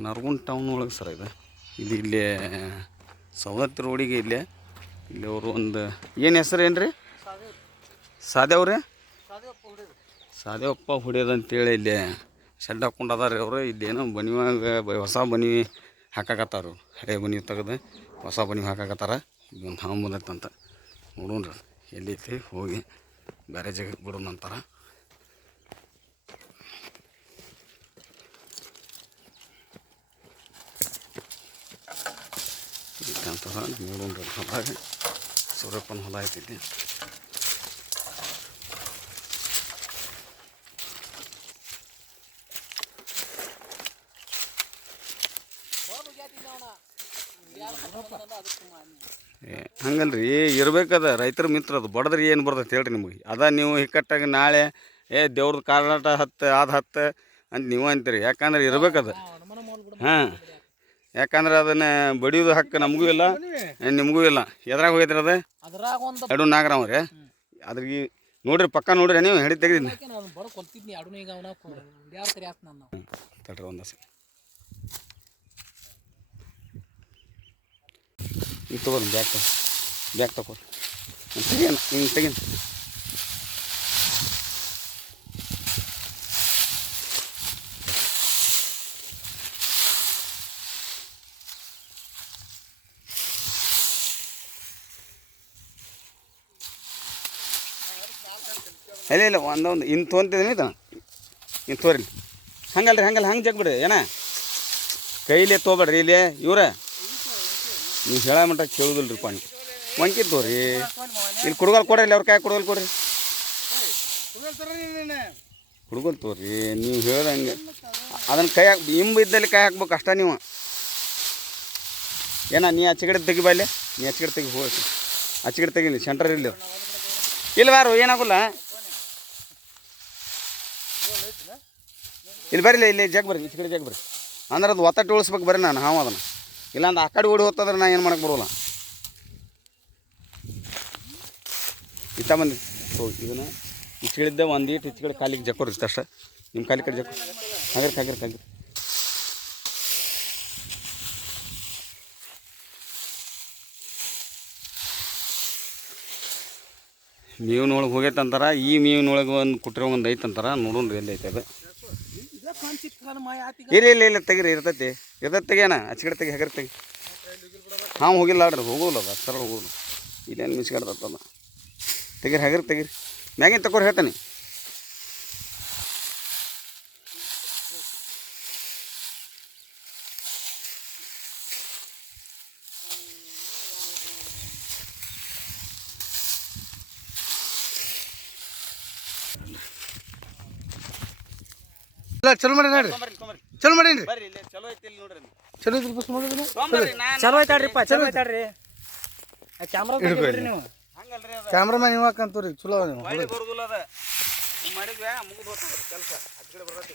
Nargund town ಒಳಗೆ sir ಇದು ಇಲ್ಲೇ ಸವದತ್ತಿ ರೋಡಿಗೆ ಇಲ್ಲಿ ಅವರು ಒಂದು ಏನು ಹೆಸರು ಏನು ರೀ ಸಾದೇವ್ರಿ ಸಾದೇವಪ್ಪ ಹೊಡಿಯೋದು ಅಂತೇಳಿ ಇಲ್ಲಿ ಶೆಡ್ ಹಾಕ್ಕೊಂಡು ಅದಾರ ಅವರು ಇಲ್ಲೇನೋ ಬನಿವಾಗ ಹೊಸ ಬನಿ ಹಾಕಾಕತ್ತಾರ ಹಳೆ ಬನಿ ತೆಗೆದು ಹೊಸ ಬನಿ ಹಾಕಾಕತ್ತಾರ ಇದೊಂದು ಹಾವು ಬಂದೈತಂತ ನೋಡೋಣ್ರಿ ಎಲ್ಲೈತಿ ಹೋಗಿ ಬೇರೆ ಜಾಗಕ್ಕೆ ಬಿಡೋಣ ಅಂತಾರೆ ಅಂತಾರ ನೋಡೋಣ್ರಿ ಹೊಲಾಗ ಸೂರ್ಯಪ್ಪನ ಹೊಲ ಐತೈತಿ ಹಂಗಲ್ರಿ ಇರ್ಬೇಕದ ರೈತರ ಮಿತ್ರ ಅದು ಬಡದ್ರಿ ಏನು ಬರ್ತೈತೆ ಹೇಳ್ರಿ ನಿಮಗೆ ಅದ ನೀವು ಹಿಕ್ಕಟ್ಟಾಗ ನಾಳೆ ದೇವ್ರದ್ದು ಕಾಲಾಟ ಹತ್ತು ಹತ್ತು ಅಂತ ನೀವು ಅಂತೀರಿ ಯಾಕಂದ್ರೆ ಇರ್ಬೇಕದ ಹಾಂ ಯಾಕಂದ್ರೆ ಅದನ್ನು ಬಡಿಯೋದು ಹಕ್ಕು ನಮಗೂ ಇಲ್ಲ ನಿಮಗೂ ಇಲ್ಲ ಎದ್ರಾಗ ಹೋಗಿದ್ರಿ ಅದು ಎರಡು ನಾಗರಾವ ರೀ ಅದ್ರಿಗೆ ನೋಡ್ರಿ ಪಕ್ಕ ನೋಡ್ರಿ ನೀವು ಹಿಡಿ ತೆಗ್ದಿನಿ ತಡ್ರಿ ಒಂದು ಈಗ ತೊಗೊರಿ ಬ್ಯಾಗ್ ತಗೋರಿ ತೆಗಿಯೋಣ ಹಿಂಗೆ ತೆಗೀನಿ ಇಲ್ಲ ಒಂದೊಂದು ಇನ್ನು ತೊಗೊಂತಿದ್ದೀನಿ ಇನ್ನು ತೋರಿ ಹಂಗಲ್ರಿ ಹಂಗೆ ಜಗ್ಬಿಡ್ರಿ ಏನ ಕೈಲೇ ತೊಗೊಬೇಡ್ರಿ ಇಲ್ಲಿ ಇವ್ರೆ ನೀವು ಹೇಳ ಮಟ್ಟ ಕೇಳೋದಿಲ್ರಿ ಪಾಣಿ ವಂಕಿ ತೋರಿ ಇಲ್ಲಿ ಕುಡ್ಗೋಲ್ ಕೊಡ್ರಿ ಇಲ್ಲಿ ಅವ್ರ ಕಾಯಿ ಕುಡ್ಗೋಲ್ ಕೊಡ್ರಿ ಕುಡ್ಗೋಲ್ ತೋರಿ ನೀವು ಹೇಳ್ದಂಗೆ ಅದನ್ನು ಕೈ ಇದ್ದಲ್ಲಿ ಕೈ ಹಾಕ್ಬೇಕು ಅಷ್ಟ ನೀವು ಏನ ನೀ ಆಚೆಗಡೆ ತೆಗಿ ಬಾಯ್ಲೆ ನೀ ಆಚೆಗಡೆ ತೆಗಿ ಹೋಗಿ ಆಚೆಗಡೆ ತೆಗೀನಿ ಸೆಂಟ್ರ್ ಇಲ್ಲಿ ಇಲ್ವಾರು ಏನಾಗಲ್ಲ ಇಲ್ಲಿ ಬರ್ರಿ ಇಲ್ಲಿ ಜಗ್ ಬರ್ರಿ ಈಚೆ ಕಡೆ ಜಗ್ ಬರ್ರಿ ಅಂದ್ರೆ ಅದು ಒತ್ತಟ್ಟು ಉಳಿಸ್ಬೇಕು ಬರ್ರಿ ನಾನು ಹಾವು ಅದನ್ನು ಇಲ್ಲಾಂದ್ರೆ ಆ ಕಡೆ ಓಡಿ ಹೋಗ್ತದ್ರೆ ನಾ ಏನು ಮಾಡಕ್ಕೆ ಬರೋಲ್ಲ ಇತ್ತ ಬಂದು ಹೋಗಿ ಇದನ್ನು ಈಚೆ ಕಡೆದ್ದೆ ಒಂದು ಈಟು ಈಚೆ ಕಡೆ ಕಾಲಿಗೆ ಜಕ್ಕೋರಿ ಅಷ್ಟೇ ನಿಮ್ಮ ಕಾಲಿ ಕಡೆ ಜಕ್ಕೋ ಹಾಗಿರಿ ಮೇವಿನೊಳಗೆ ಹೋಗೈತಂತಾರೆ ಈ ಮೇವಿನೊಳಗೆ ಒಂದು ಕುಟ್ರೆ ಒಂದು ಐತಂತಾರೆ ನೋಡೋಣ್ರಿ ಎಲ್ಲಿ ಐತೆ ಅದು ಇಲ್ಲ ತೆಗೀರಿ ಇರ್ತೈತಿ ತೆಗಿಯೋಣ ಆಚೆ ತೆಗಿ ಹಾಗರ್ ತೆಗಿ ಹಾಂ ಹೋಗಿಲ್ಲ ಆಡ್ರಿ ಹೋಗೋಲ್ಲ ಅದು ಅಷ್ಟರ ಹೋಗೋಲ್ಲ ಇಲ್ಲೇನು ಮಿಸ್ಕಾಡ್ತದ ತೆಗೀರಿ ಹಾಗರ್ ತೆಗೀರಿ ಮ್ಯಾಗಿನ ತಗೋರಿ ಹೇಳ್ತಾನೆ ಇಲ್ಲ ಚಲೋ ಮಾಡಿ ನೋಡ್ರಿ ಚಲೋ ಮಾಡೀನಿ ಚಲೋ ಐತಿ ಇಲ್ಲಿ ನೋಡ್ರಿ ಚಲೋ ಐತಿ ಬಸ್ ನೋಡ್ರಿ ಚಲೋ ಐತಾಡ್ರಿಪ್ಪ ಚಲೋ ಐತಾಡ್ರಿ ಕ್ಯಾಮ್ರಾ ಹಿಡ್ಕೊಳ್ರಿ ನೀವು ಹಂಗಲ್ರಿ ಕ್ಯಾಮ್ರಾಮ್ಯಾನ್ ನೀವು ಹಾಕಂತೀರಿ ಚಲೋ ನೀವು ಹೊಳ್ಳಿ ಬರೋದಿಲ್ಲ ಅದ ಮಾಡಿದ್ವಿ ಮುಗಿದು ಹೋಗ್ತದೆ ಕೆಲಸ ಆ ಕಡೆ ಬರ್ತೈತಿ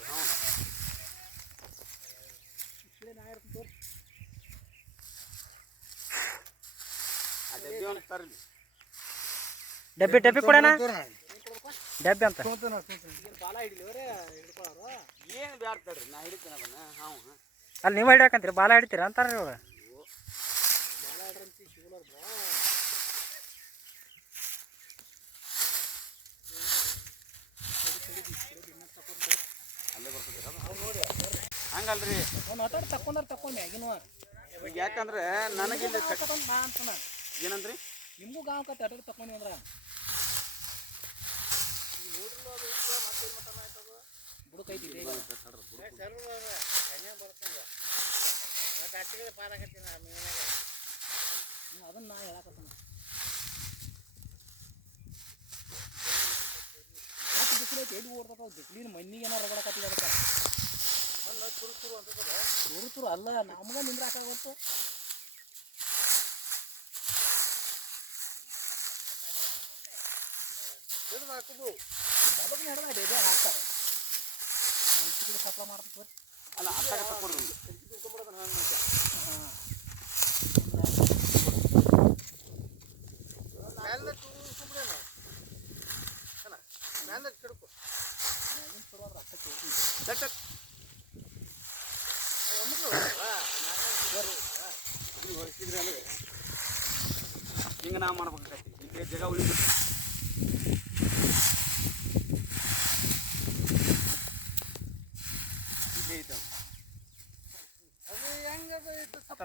ಡಬ್ಬಿ ಕೊಡೋಣ ಡಬ್ಬಿ ಅಂತ ಏನು ಬ್ಯಾಡ್ತಾಡ್ರಿ ನಾ ಹಿಡಿತೀನಿ ಅದನ್ನ ಹಾವು ಅಲ್ಲಿ ನೀವು ಹಿಡಿಯಾಕಂತೀರಿ ಬಾಲ ಹಿಡಿತೀರ ಅಂತಾರ ಇವಾಗ ಹಂಗಲ್ರಿ ತಕೊಂಡಿ ಆಗಿನ ಯಾಕಂದ್ರೆ ನನಗೆ ಏನಂದ್ರಿ ನಿಮಗೂ ಗಾಂವ್ ಕಟ್ಟಿ ಅಟ ತಕೊಂಡಿ ಅಂದ್ರ ಬುಡಕೈತಿ ಅದನ್ನ ನಾ ಹೇಳಕತ್ತ ಬಿಸಿಲು ಐತಿ ಎಲ್ಲಿ ಓಡ್ತಾವ ಬಿಸಿಲಿನ ಮಣ್ಣಿಗೆ ಏನಾರು ರಗಡಕತ್ತಿ ಅದಕ್ಕೆ ತುರು ಅಲ್ಲ ನಮ್ಗೆ ನಿಂದ್ರಾಕಾಗತ್ತು ದಬಕ್ ನಡೆದ ಡೇಬೆ ಹಾಕ್ತಾರೆ ಮಂಚಿ ಸಪ್ಲ ಮಾಡ್ತಾರೆ ಅಲ್ಲ ಅತ್ತಾಗ ತಕ್ಕೊಡ್ರಿ ಹಿಂಗೆ ನಾ ಮಾಡ್ಬೇಕಾಗತ್ತೆ ಇಲ್ಲಿ ಜಾಗ ಉಳಿಬೇಕು.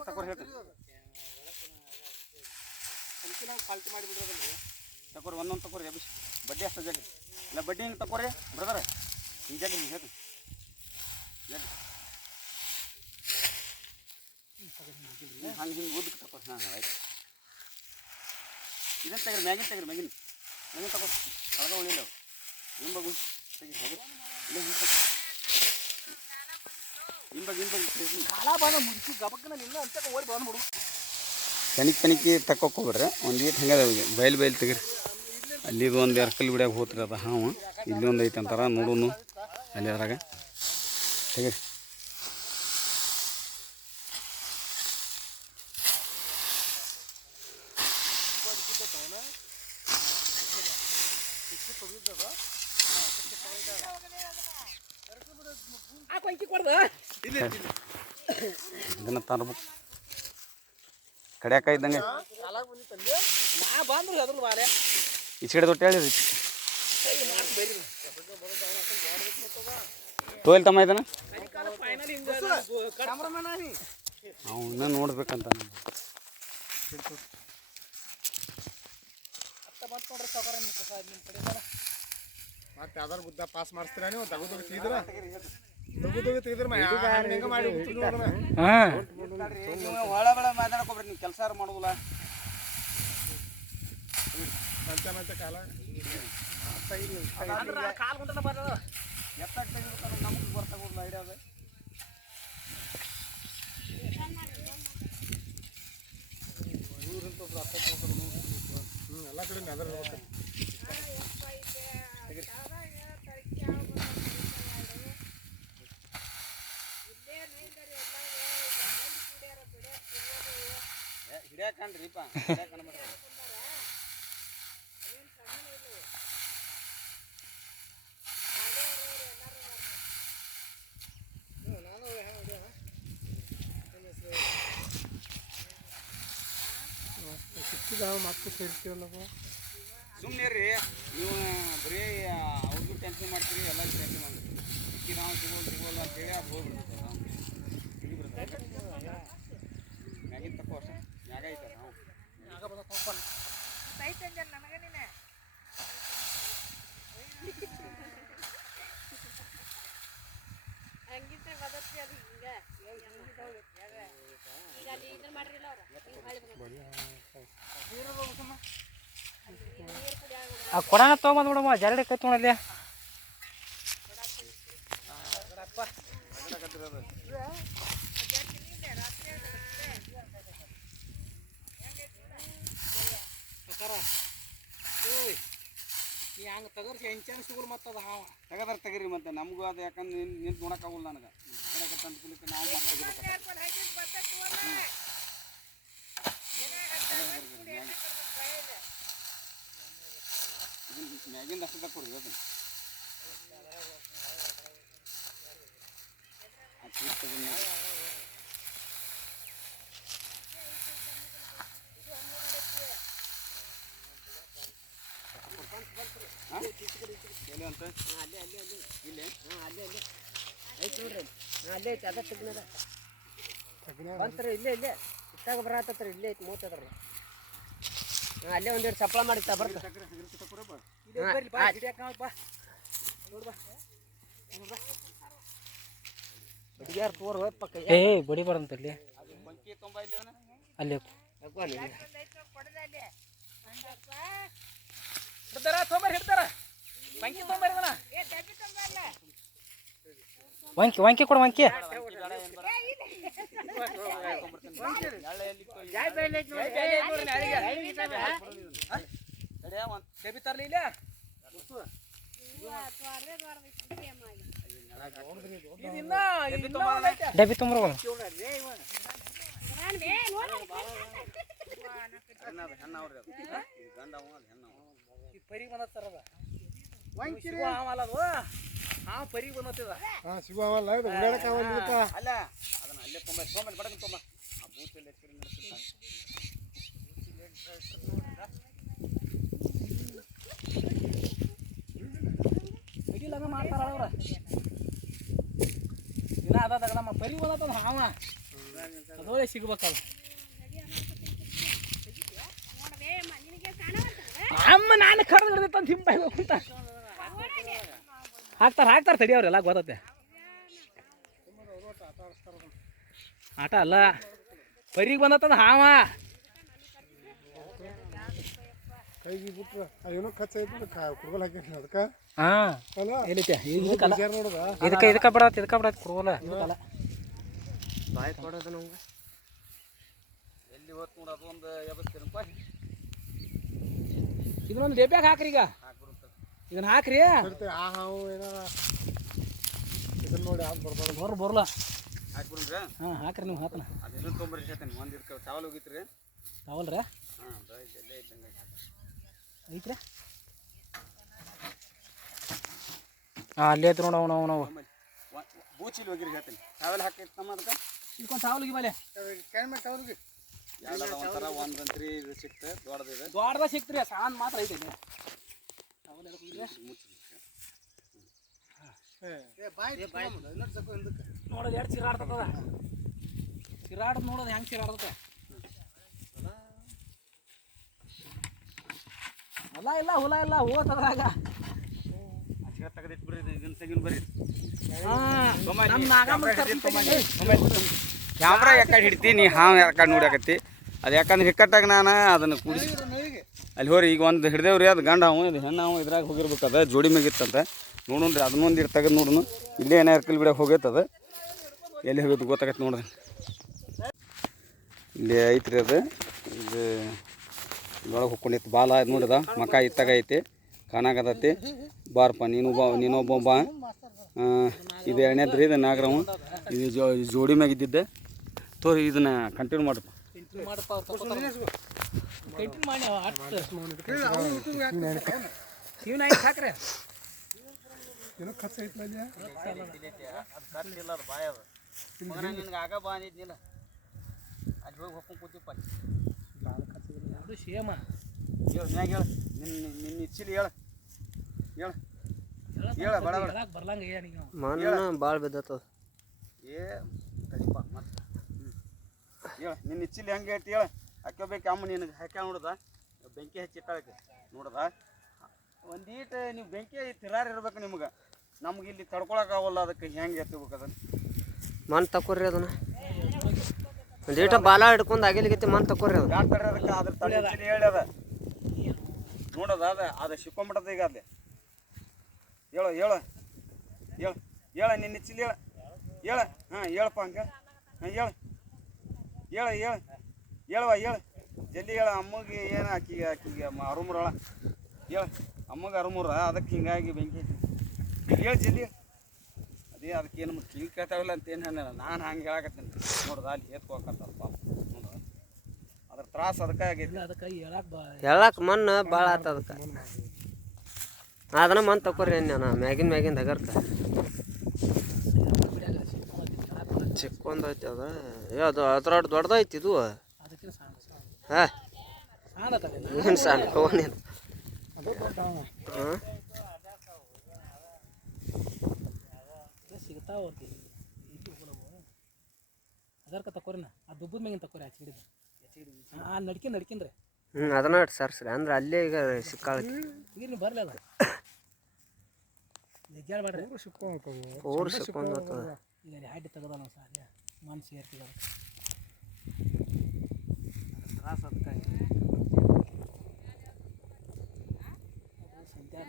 ತಕೋರಿ ಹೇಳ್ತೀನಿ ಪಾಲ್ಟಿ ಮಾಡಿಬಿಡ್ರಿ ತಕೋರಿ ಒಂದೊಂದು ತಕೋರಿ ಅಭಿಷ್ ಬಡ್ಡಿ ಅಷ್ಟು ಜಾಗ ಇಲ್ಲ ಬಡ್ಡಿ ಹಿಂಗೆ ತಕೋರಿ ಬ್ರದರ್ ಹಿಂಗೆ ಜಾಗ ಹಿಂಗೆ ಹೇಳ್ತೀನಿ ಹಂಗೆ ಹಿಂಗೆ ಉದ್ದಕ್ಕೆ ತಕೋರಿ ಹಾಂ ಆಯ್ತು ಇದನ್ನು ತೆಗ್ರಿ ಮ್ಯಾಗಿನ ಮ್ಯಾಗಿನ ತಗೋರಿ ಅವಾಗ ಉಳಿಲ್ಲ ಹಿಂಬಗು ತೆಗಿ ಹೋಗಿ ಇಲ್ಲ ಕಣಿಕಿ ತಕ್ಕೋಕ್ ಹೋಗ್ಬಿಡ್ರಿ ಒಂದು ಈಟ್ ಹಂಗೆ ಬಯಲು ತೆಗಿರಿ ಅಲ್ಲಿ ಇದು ಒಂದು ಎರ್ಕಲ್ ಬಿಡ್ಯಾಗ ಹೋತ್ರಿ ಅದ ಹಾವು ಇಲ್ಲಿ ಒಂದು ಐತೆ ಅಂತಾರ ನೋಡೋನು ಅಲ್ಲಿ ಅದ್ರಾಗ ತೆಗಿರಿ ಇದನ್ನ ತರ್ಬೇಕು ಕಡ್ಯಾಕ ಇದ್ದಂಗೆ ಈಚೆ ಕಡೆ ತೊಟ್ಟೆ ಹೇಳಿರಿ ತೋಲ್ ತಮ್ಮ ಇದನ್ನ ನಾವು ಇನ್ನೂ ನೋಡ್ಬೇಕಂತ ಮತ್ತೆ ಯಾವ್ದಾರ ಗುದ್ದ ಪಾಸ್ ಮಾಡಿಸ್ತೀರ ನೀವು ತಗೋದು ತೆಗಿದ್ರ ತೆಗಿದ್ರ ಮಾಡಿ ಒಳಗಡೆ ಮಾತಾಡ್ಕೊಬ್ರಿ ನೀವು ಕೆಲಸ ಮಾಡೋದಿಲ್ಲ ಮತ್ತೆ ಕಾಲ ನಮ್ಗೆ ಬರ್ತಾಗೋದಿಲ್ಲ ಐಡಿಯಾ ಅದ ಎಲ್ಲ ಕಡೆ ನೆದರ್ ಹಿಡಿಯಾಕಂಡ್ರಿಪ್ಪ ಮತ್ತೆ ಸೇರ್ತೀವಲ್ಲಪ್ಪ ಸುಮ್ಮನೆ ರೀ ನೀವು ಬರೀ ಅವ್ರಿಗೂ ಟೆನ್ಷನ್ ಮಾಡ್ತೀರಿ ಎಲ್ಲರಿಗೂ ಟೆನ್ಷನ್ ಮಾಡ್ತೀರಿ ಇಕ್ಕಿ ನಾವು ಸಿಗೋಲ್ಲ ಅಂತೇಳಿ ಅದು ಹೋಗ್ಬಿಡ್ತೀವಿ ನಾವು ಮ್ಯಾಗಿನ ತಕ್ಕೋ ಅಷ್ಟೇ ಮ್ಯಾಗ ಐತೆ ನಾವು ಆ ಕೊಡಾನ ತೊಗೊಂಬಂದು ಬಿಡಮ್ಮ ಜರಡಿ ಕೈ ತೊಗೊಂಡಲ್ಲಿ ನೀ ಹಂಗೆ ತಗರ್ಸಿ ಹೆಂಚನ್ ಸಿಗುಲ್ ಮತ್ತದ ಹಾವ ತೆಗದಾರ ತೆಗೀರಿ ಮತ್ತೆ ನಮಗೂ ಅದು ಯಾಕಂದ್ರೆ ನಿಂತು ನೋಡೋಕ್ಕಾಗಲ್ಲ ನನಗೆ ತಂದ್ಕೊಲಿಕ್ಕೆ ನಾವು ಮತ್ತೆ ಮ್ಯಾಗಿಂದ ಅಷ್ಟು ತಕ್ಕೊಡ್ರಿ ಅದು ಅಂತ ಅಲ್ಲೇ ಇಲ್ಲೇ ಐತೆ ನೋಡ್ರಿ ಅಲ್ಲೇ ಐತೆ ಅದ ತೆಗ್ನದ ಬಂತ್ರಿ ಇಲ್ಲೇ ಇತ್ತಾಗ ಬರತ್ತತ್ರಿ ಇಲ್ಲೇ ಐತಿ ಮೂವತ್ತದ್ರಿ ಅಲ್ಲೇ ಒಂದೆರಡು ಸಪ್ಲ ಮಾಡಿತ್ತ ಬರ್ತ ಬಡಿಯಾರ ತೋರ್ ಹೋಗ್ಪಕ್ಕ ಏ ಬಡಿ ಬರಂತಲ್ಲಿ ಅಲ್ಲಿ ಹಿಡ್ತಾರ ತೊಂಬರ್ ಹಿಡ್ತಾರ ಬಂಕಿ ತೊಂಬರ್ ಇದನ್ನ ವಂಕಿ ಕೊಡು ವಂಕಿ ಡಬ್ಬಿ ತರ್ಲಿ ಇಲ್ಲ ಡಬ್ಬಿ ತುಂಬ್ರ ಪರಿ ಬಂದ ವಂಕಿರಿ ಹಾಂ ಪರಿಗೆ ಬಂದತ್ತಿದ ಹಾಂ ಸಿಗುವಲ್ಲ ಇದು ಉಳ್ಳಾಡಕ್ಕೆ ಅವಲ್ಲ ಅಲ್ಲ ಅದನ್ನ ಅಲ್ಲೇ ತೊಂಬ ಬಡಕ ತೊಂಬ ಆ ಬೂತಲ್ಲಿ ಎಚ್ಚರಿ ನಡೆಸ್ತಾ ಸಿಗಿಲಾಗ ಮಾಡ್ತಾರ ಅವ್ರ ದಿನ ಅದ ನಮ್ಮ ಪರಿ ಬಂದತ್ತದ ಹಾವ ಅದೊಳೆ ಸಿಗ್ಬೇಕಲ್ಲ ಅಮ್ಮ ನಾನು ಕರೆದು ಹಿಡ್ದೈತೆ ಅಂತ ಹಿಂಬ ಅಂತ ಹಾಕ್ತಾರೆ ತಡಿ ಅವ್ರೆಲ್ಲ ಗೊತ್ತತೆ ಆಟ ಅಲ್ಲ ಪರಿಗೆ ಬಂದತ್ತದ ಹಾವ ಕೈಗೆ ಬಿಟ್ರೆ ಏನೋ ಖರ್ಚು ಐತೆ ಕುಡ್ಗೋಲ್ ಹಾಕಿರ್ತೀನಿ ಅದಕ್ಕೆ ಹಾಂ ಅಲ್ಲ ಎಲ್ಲಿತೆ ನೋಡುದ ಇದಕ್ಕೆ ಬಿಡತ್ತೆ ಕುಡ್ಗೋಲ ಇದಕ್ಕಲ್ಲ ಬಾಯ್ ಕೊಡೋದು ನಮ್ಗೆ ಎಲ್ಲಿ ಹೊತ್ತು ನೋಡೋದು ಒಂದು ಎಬಸ್ತೀರಪ್ಪ ಇದನ್ನೊಂದು ಡೇಬ್ಯಾಗ ಹಾಕ್ರಿ ಈಗ ಇದನ್ನ ಹಾಕ್ರಿ ಆ ಹಾವು ಏನಾರ ಇದನ್ನ ನೋಡಿ ಯಾವ್ದು ಬರ್ಬಾರ್ದು ಬರಲ್ಲ ಹಾಕ್ಬಿಡ್ರಿ ಹಾಂ ಹಾಕ್ರಿ ನೀವು ಹಾಕ್ನ ಅದೇನೋ ತೊಂಬರಿ ಹೇಳ್ತೇನೆ ಒಂದು ಇರ್ಕ ಚಾವಲ್ ಹೋಗಿತ್ರಿ ತಾವಲ್ರಿ ಹಾಂ ಇಲ್ಲೇ ಇದ್ದಂಗೆ ಐತ್ರಿ ಹಾಂ ಅಲ್ಲೇ ಐತಿ ನೋಡು ನಾವು ಬೂಚಿಲ್ ಹೋಗಿರಿ ಹೇಳ್ತೀನಿ ಚಾವಲ್ ಹಾಕೈತಿ ನಮ್ಮ ಅದಕ್ಕೆ ಇದ್ಕೊಂಡು ತಾವಲ್ಗಿ ಮೇಲೆ ಕ್ಯಾನ್ಮೆಂಟ್ ಅವ್ರಿಗೆ ಎಲ್ಲ ಒಂಥರ ಒಂದಂತ್ರಿ ಇದು ಸಿಕ್ತು ದೊಡ್ಡದಿದೆ ದೊಡ್ಡದ ಸಿಕ್ತ್ರಿ ಸಾನ್ ಮಾತ್ರ ಐತೆ ನೋಡೋದು ಎರಡು ಚಿರಾಡ್ತದ ಚಿರಾಡೋದು ನೋಡೋದು ಹೆಂಗೆ ಚಿರಾಡ್ತದೆ ಹೊಲ ಇಲ್ಲ ಹುಲ ಇಲ್ಲ ಹೋತದ್ರಾಗ ತೆಗೆದಿಟ್ಟು ಬರ್ರಿ ಇದನ್ನ ತೆಗಿನ್ ಬರ್ರಿ ನಮ್ಮ ನಾಗಮ್ಮ ಕ್ಯಾಮ್ರಾ ಯಾಕಡೆ ಹಿಡ್ತೀನಿ ಹಾವು ಯಾಕಡೆ ನೋಡಕತ್ತಿ ಅದು ಯಾಕಂದ್ರೆ ಹಿಕ್ಕಟ್ಟಾಗ ನಾನು ಅದನ್ನು ಕೂಡಿಸಿ ಅಲ್ಲಿ ಹೋರಿ ಈಗ ಒಂದು ಹಿಡ್ದೇವ್ರಿ ಅದು ಗಂಡ ಹಾವು ಇದು ಹೆಣ್ಣು ಹಾವು ಇದ್ರಾಗ ಹೋಗಿರ್ಬೇಕದ ಜೋಡಿ ಮ್ಯಾಗಿತ್ತಂತ ನೋಡೋಣ್ರಿ ಅದನ್ನೊಂದು ಇಟ್ಟು ತೆಗೆದು ನೋಡೋಣ ಇಲ್ಲೇ ಏನೋ ಇರ್ಕಲ್ ಬಿಡಕ್ಕೆ ಹೋಗೈತದ ಎಲ್ಲಿ ಹೋಗೋದು ಗೊತ್ತಾಗತ್ತೆ ನೋಡ್ರಿ ಇಲ್ಲಿ ಐತ್ರಿ ಅದು ಇದು ಇದ್ರೊಳಗೆ ಹೊಕ್ಕೊಂಡಿತ್ತು ಬಾಲ ನೋಡಿದ ಮಕ ಇತ್ತಾಗ ಐತಿ ಕಾಣಾಕತ್ತೈತಿ ಬಾರಪ್ಪ ನೀನೊಬ್ಬ ಬಾ ಇದು ಎಣ್ಣೆದ್ರಿ ಇದು ನಾಗರವು ಇದು ಜೋಡಿ ಮ್ಯಾಗ ಇದ್ದಿದ್ದೆ ತೋರಿ ಇದನ್ನ ಕಂಟಿನ್ಯೂ ಮಾಡಪ್ಪ ಹಾಕ್ರಿ ಏನೋ ಖರ್ಚು ಐತೆ ನಿನ್ಗೆ ಆಗ ಬಾ ಅಂದಿದ್ನಿಲ್ಲ ಅಲ್ಲಿ ಹೋಗಿ ಹೊಕ್ಕೊಂಡು ಕೂತಿಪ್ಪ ಅದು ಸೇಮ ಹೇಳು ಮ್ಯಾಗ ಹೇಳು ನಿನ್ನ ಇಚ್ಚಿಲಿ ಹೇಳು ಹೇಳ ಬಡ ಬರ್ಲಂಗ ಏನಿಗೆ ಮಣ್ಣು ಭಾಳ ಬಿದ್ದತ್ತದ ಏ ತಡಿಪ್ಪ ಮತ್ತೆ ಹೇಳು ನಿನ್ನ ಇಚ್ಚಿಲಿ ಹೆಂಗೆ ಐತಿ ಹೇಳು ಹಾಕೋಬೇಕು ಅಮ್ಮ ನಿನಗೆ ಹಾಕ್ಯ ನೋಡ್ದ ಬೆಂಕಿ ಹಚ್ಚಿಟ್ಟಾಳಕ್ಕೆ ನೋಡ್ದ ಒಂದೀಟ ನೀವು ಬೆಂಕಿ ತಿರಾರಿ ಇರ್ಬೇಕು ನಿಮ್ಗೆ ನಮ್ಗೆ ಇಲ್ಲಿ ತಡ್ಕೊಳಕ್ಕಾಗಲ್ಲ ಅದಕ್ಕೆ ಹೆಂಗೆ ಎತ್ತಬೇಕು ಅದನ್ನು ಮಣ್ಣು ತಕೋರಿ ಅದನ್ನ ಒಂದೀಟ ಬಾಲ ಹಿಡ್ಕೊಂಡು ಆಗಿಲಿಗೈತಿ ಮಣ್ಣು ತಕೋರಿ ಅದು ಯಾರು ತಡ್ರಿ ಅದಕ್ಕೆ ಅದ್ರ ತಲೆ ಇಚ್ಚಿಲಿ ಹೇಳಿ ಅದ ನೋಡೋದ ಅದು ಸಿಕ್ಕೊಂಬಿಟ್ಟದ ಈಗ ಅಲ್ಲಿ ಹೇಳು ನಿನ್ನ ಇಚ್ಚಿಲಿ ಹೇಳ ಹಾಂ ಹೇಳಪ್ಪ ಹಂಗೆ ಹಾಂ ಹೇಳುವ ಜಲ್ದಿ ಹೇಳ ಅಮ್ಮಗೆ ಏನು ಆಕಿಗೆ ಅರುಮುರಳ ಹೇಳ ಅಮ್ಮಗೆ ಅರುಮುರ ಅದಕ್ಕೆ ಹಿಂಗಾಗಿ ಬೆಂಕಿ ಹೇಳಿ ಜಲ್ದಿ ಅದೇ ಅದಕ್ಕೆ ಏನು ಮತ್ತೆ ಕಿವಿ ಕೇಳ್ತಾವಿಲ್ಲ ಅಂತ ಏನು ಹೇಳ ನಾನು ಹಂಗೆ ಹೇಳಕತ್ತೀನಿ ನೋಡ್ದ ಅಲ್ಲಿ ಏತ್ಕೋಕಂತ ಪಾಪ ನೋಡು ಅದ್ರ ತ್ರಾಸ ಅದಕ್ಕೆ ಆಗೈತಿ ಅದಕ್ಕೆ ಹೇಳಕ್ ಮಣ್ಣು ಭಾಳ ಆತ ಅದಕ್ಕೆ ಅದನ್ನ ಮಣ್ಣು ತಕೋರಿ ನಾನು ಮ್ಯಾಗಿಂದ ಹಗರ್ಕ ಚಿಕ್ಕೊಂದು ಐತಿ ಅದ ಅದು ಅದ್ರೊಡ್ ದೊಡ್ಡದೈತಿ ಇದು ಹಾಂ ಏನು ಸಣ್ಣ ನೀನು ಹಾಂ ಸಿಗ್ತಾವ ಅದರ್ಕ ತಕೋರಿನ ಆ ದುಬ್ಬದ ಮ್ಯಾಗಿನ ತಕೋರಿ ಹಚ್ಚಿಡಿದ್ದು ಆ ನಡ್ಕಿಂದ್ರಿ ಅದನ್ನ ಸರ್ಸ್ರಿ ಅಂದ್ರೆ ಅಲ್ಲೇ ಈಗ ಸಿಕ್ಕಾಳೈತಿ ಈಗ ನೀವು ಬರಲಿ ಅದ ಬೇಡ್ರಿ ಪೂರ್ ಸಿಕ್ಕೊಂಡು ಹೋಗ್ತದ ಈಗ ಹಾಡಿ ತೆಗದ ನಾವು ಸಾಲ ಮನ್ಸು ಸೇರ್ತೀವಿ ತ್ರಾಸ ಅದಕ್ಕಾಗಿ ಸಂತ್ಯಾಗ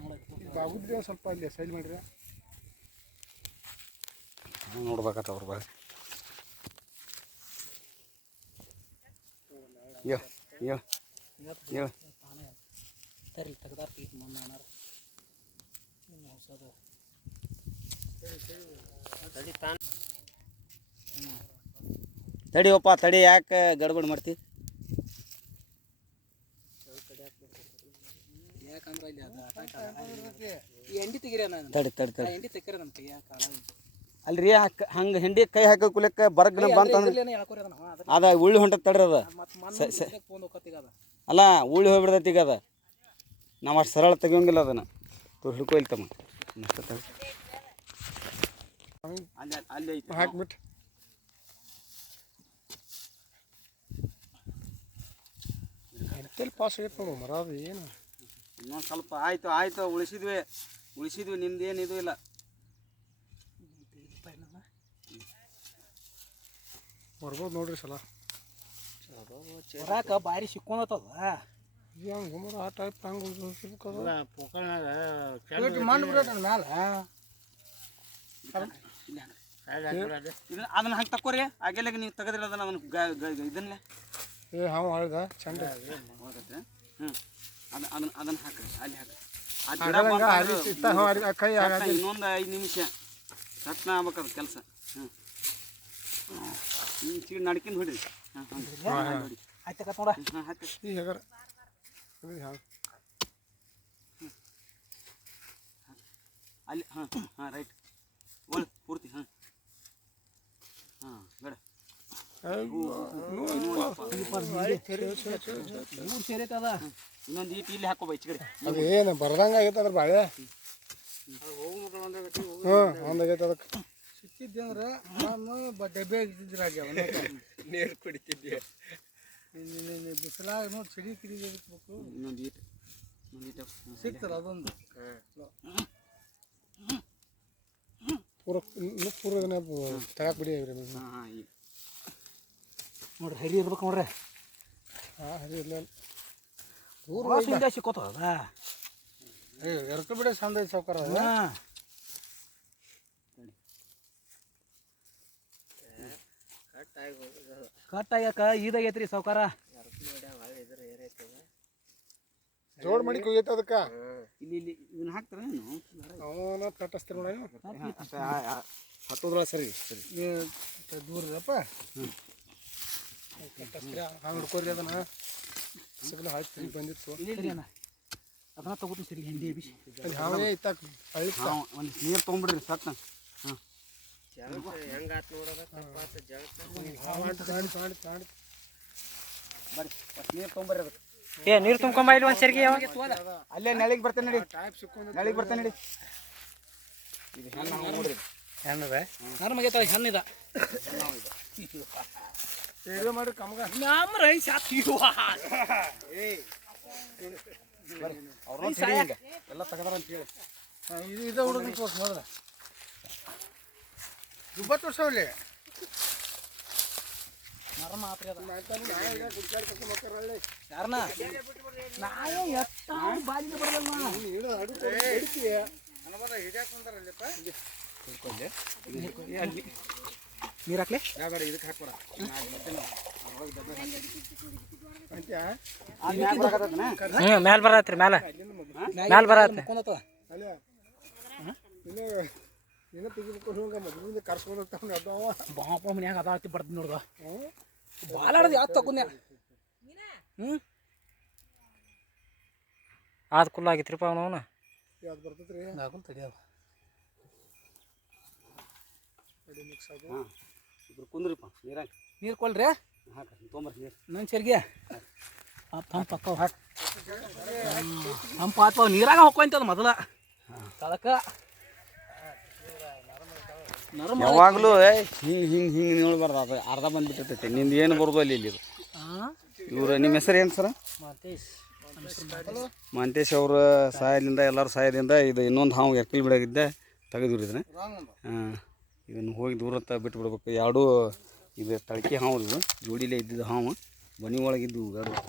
ಬಾಗುದ್ರಿ ಸ್ವಲ್ಪ ಅಲ್ಲಿ ಸೈಡ್ ಮಾಡಿರಿ ನೋಡ್ಬೇಕತ್ತ ಅವ್ರ ಬಾರಿ ಹೇಳ ತರಲಿ ತೆಗ್ದಾರ ಪೀಟ್ ಮಣ್ಣಾರ ಹೊಸದು ತಡಿಯಪ್ಪ ತಡಿ ಯಾಕೆ ಗಡ್ಬಡ್ ಮಾಡ್ತಿ ಯಾಕಂದ್ರೆ ಇಲ್ಲಿ ಅದು ಎಂಡಿ ತೆಗಿರಿ ನಾನು ತಡಿ ತಡಿ ತಡಿ ಎಂಡಿ ತೆಕ್ಕರ ನನ್ನ ಕೈಯಾಗ ಕಾಲ ಅಲ್ರಿ ಹಂಗೆ ಹೆಂಡಿ ಕೈ ಹಾಕೋ ಕುಲಕ್ಕೆ ಬರಗ್ನ ಬಂತಂದ್ರೆ ಹೇಳ್ಕೊರಿ ಅದನ್ನ ಅದ ಉಳ್ಳಿ ಹೊಂಟ ತಡ್ರಿ ಅದ ಮತ್ತೆ ಮಣ್ಣು ಫೋನ್ ಹೋಗತ್ತೀಗ ಅದ ಅಲ್ಲ ಉಳ್ಳಿ ಹೋಗ್ಬಿಡ್ತೈತಿ ಈಗ ಅದ ನಾವು ಅಷ್ಟು ಸರಳ ತೆಗಿಯೋಂಗಿಲ್ಲ ಅದನ್ನು ಹಿಡ್ಕೊಯ್ಲಿ ತಮ್ಮ ಅಲ್ಲಿ ಅಲ್ಲಿ ಐತಿ ಹಾಕ್ಬಿಟ್ಟು ಎಂತೆಲ್ಲಿ ಪಾಸ್ ಆಗೈತೆ ನೋಡು ಮರ ಅದು ಏನು ಇನ್ನೊಂದು ಸ್ವಲ್ಪ ಆಯ್ತು ಉಳಿಸಿದ್ವಿ ನಿಮ್ದೇನು ಇದು ಇಲ್ಲ ಬರ್ಬೋದು ನೋಡ್ರಿ ಸಲ ಬರಾಕ ಬಾರಿ ಸಿಕ್ಕೊಂಡತ್ತದ ಹೆಂಗೆ ಮರ ಆ ಟೈಪ್ ಹಂಗೆ ಮಣ್ಣು ಬಿಡೋಣ ಮ್ಯಾಲ ಅದನ್ನ ಹಂಗೆ ತಕ್ಕೋರಿ ಆಗೆಲ್ಲ ನೀವು ತೆಗೆದಿಲ್ಲ ಅದನ್ನ ಇದನ್ನೇ ಏ ಹಾವು ಆಳ್ದ ಚಂದ ಹ್ಞೂ ಅದನ್ನ ಹಾಕ್ರಿ ಅಲ್ಲಿ ಹಾಕ್ರಿ ಕೈ ಇನ್ನೊಂದು 5 ನಿಮಿಷ ರತ್ನ ಆಗ್ಬೇಕದು ಕೆಲಸ ಹ್ಞೂ ಚೀಡ್ ನಡ್ಕೊಂಡು ಹೊಡ್ರಿ ಆಯ್ತಕ್ಕ ನೋಡ ಹಾಕಿ ಈ ಹೇಗಾರ ಅಲ್ಲಿ ರೈಟ್ ಒಳಗೆ ಪೂರ್ತಿ ಬೇಡ ಸೇರೈತದ ಇನ್ನೊಂದು ಈಟ್ ಇಲ್ಲಿ ಹಾಕೋ ಬೈಚ್ ಕಡೆ ಅದೇನು ಬರ್ದಂಗೆ ಆಗೈತೆ ಅದ್ರ ಬಾಳೆ ಒಂದಾಗೈತೆ ಅದಕ್ಕೆ ಸಿಕ್ಕಿದ್ದೆ ಅಂದ್ರೆ ನಾನು ಡಬ್ಬೆ ಇದ್ದಿದ್ರಾಗ ನೀರು ಕುಡಿತಿದ್ದೆ ಬಿಸಿಲಾಗ ನೋಡಿ ಚಳಿ ಕಿಡಿಬೇಕು ಇನ್ನೊಂದು ಈಟ್ ಸಿಕ್ತಲ್ಲ ಅದೊಂದು ಪೂರ ತಗಕ್ಕೆ ಬಿಡಿ ನೋಡ್ರಿ ಹರಿ ಇರ್ಬೇಕು ನೋಡ್ರಿ ಹರಿ ಇಲ್ಲ ಊರಿಂದ ಸಿಕ್ಕೋತದ ಎರ್ಕ ಬಿಡಿ ಚಂದ ಐತೆ ಸಾವ್ಕಾರ ಕಟ್ ಆಗ್ಯಾಕ ಇದಾಗೈತ್ರಿ ಸಾವ್ಕಾರ ಜೋಡ್ ಮಾಡಿ ಹೋಗೈತೆ ಅದಕ್ಕೆ ಇಲ್ಲಿ ಇದನ್ನ ಹಾಕ್ತಾರೆ ಅವನ ತಟ್ಟಿಸ್ತೀರ ನೋಡಿ ಹತ್ತೋದ್ರ ಸರಿ ದೂರ ಇರಪ್ಪ ಹಂಗೆ ಹಿಡ್ಕೋರಿ ಅದನ್ನ ಸಗಲ ಹಾಕಿ ಬಂದಿತ್ತು ಅದನ್ನ ತಗೋತೀನಿ ಸರಿ ಹಿಂಡಿ ಬಿಸಿ ಅಲ್ಲಿ ಹಾವೇ ಇತ್ತಾಕ ಹಳ್ಳಿ ಒಂದು ನೀರು ತೊಗೊಂಬಿಡ್ರಿ ಸತ್ನ ಬರ್ರಿ ಅಷ್ಟು ನೀರು ತೊಗೊಂಬರ್ರಿ ಅದಕ್ಕೆ ಏ ನೀರು ತುಂಬ್ಕೊಂಬ ಇಲ್ಲಿ ಒಂದು ಸರಿಗೆ ಅಲ್ಲೇ ನೆಳಿಗೆ ಬರ್ತೇನೆ ನಡಿ ಟೈಪ್ ಸಿಕ್ಕೊಂಡು ನೆಳಿಗೆ ಬರ್ತೇನೆ ನಡಿ ಇದು ಹೆಣ್ಣು ನೋಡ್ರಿ ಹೆಣ್ಣದ ನನ್ನ ಮಗೈತ ಹೆಣ್ಣಿದ ಏಳು ಮಾಡಿ ಕಮಗ ನಮ್ಮ ರೈಸ್ ಅವ್ರು ಎಲ್ಲ ತೆಗದಾರ ಅಂತ ಹೇಳಿ ಇದು ಇದು ಹುಡುಗ ತೋರ್ಸ್ ಮೊದಲ 20 ವರ್ಷ ಅವಲ್ಲಿ ಮರ ಮಾತ್ರ ಅದ ಕುಡ್ಕಾಡ್ಕೊಂಡು ಮಕ್ಕಳಲ್ಲಿ ಯಾರನ್ನ ನಾವೇ ಎತ್ತ ಬಾಲಿಗೆ ಬರಲ್ಲ ನೀರು ಹಾಕ್ಲಿ ಬೇಡ ಇದಕ್ಕೆ ಹಾಕೋರ ಮ್ಯಾಲ ಬರತ್ರಿ ಮ್ಯಾಲ ಮ್ಯಾಲ ಬರತ್ತೆ ಅಲ್ಲ ಇನ್ನೂ ತೆಗಿಬೇಕು ಮದುವೆ ಕರ್ಸ್ಕೊಂಡು ಅದಾವ ಬಾಪ ಮನ್ಯಾಗ ಅದಾತಿ ಬಡ್ದು ನೋಡ್ದ ಭಾಳ ಆಡೋದು ಯಾವ್ದು ತಗೊಂಡೆ ಆದ ಕುಲ್ಲ ಆಗಿತ್ರಿಪ್ಪ ಅವನವನ ಯಾವ್ದು ಬರ್ತೈತೆ ರೀ ಹಾಕೊಂಡು ತಡಿಯವ ತಡಿ ಮಿಕ್ಸ್ ಅದು ಇಬ್ರು ಕುಂದ್ರಿಪ್ಪ ನೀರಾಗ ನೀರು ಕೊಲ್ರಿ ಹಾಕಿ ತೊಗೊಂಬರ್ರಿ ನೀರು ನನ್ನ ಸರಿಗೆ ಹಂಪ್ ಹಾಕವ್ ಹಾಕಿ ಹಂಪ್ ಆತ್ವ ನೀರಾಗ ಹೊಕ್ಕೊಂತದ ಮೊದಲ ತಳಕ ಯಾವಾಗಲೂ ಹಿಂಗೆ ನೋಡ್ಬಾರ್ದು ಅದು ಅರ್ಧ ಬಂದ್ಬಿಟ್ಟಿರ್ತೈತೆ ನಿಂದು ಏನು ಬರ್ದು ಅಲ್ಲಿ ಇಲ್ಲಿ ಇವ್ರು ನಿಮ್ಮ ಹೆಸರು ಏನು ಸರ ಮಾಂತೇಶ್ ಅವ್ರ ಸಹಾಯದಿಂದ ಎಲ್ಲರ ಸಹಾಯದಿಂದ ಇದು ಇನ್ನೊಂದು ಹಾವು ಎರ್ಕಲ್ ಬಿಡಾಗಿದ್ದೆ ತೆಗೆದಿವ್ರಿ ಇದನ್ನ ಇದನ್ನು ಹೋಗಿ ದೂರ ಬಿಟ್ಟು ಬಿಡ್ಬೇಕು ಎರಡೂ ಇದು ತಳಕೆ ಹಾವು ಇದು ಜೋಡಿಲೇ ಇದ್ದಿದ್ದು ಹಾವು ಮನೆ ಒಳಗಿದ್ದು ಎರಡು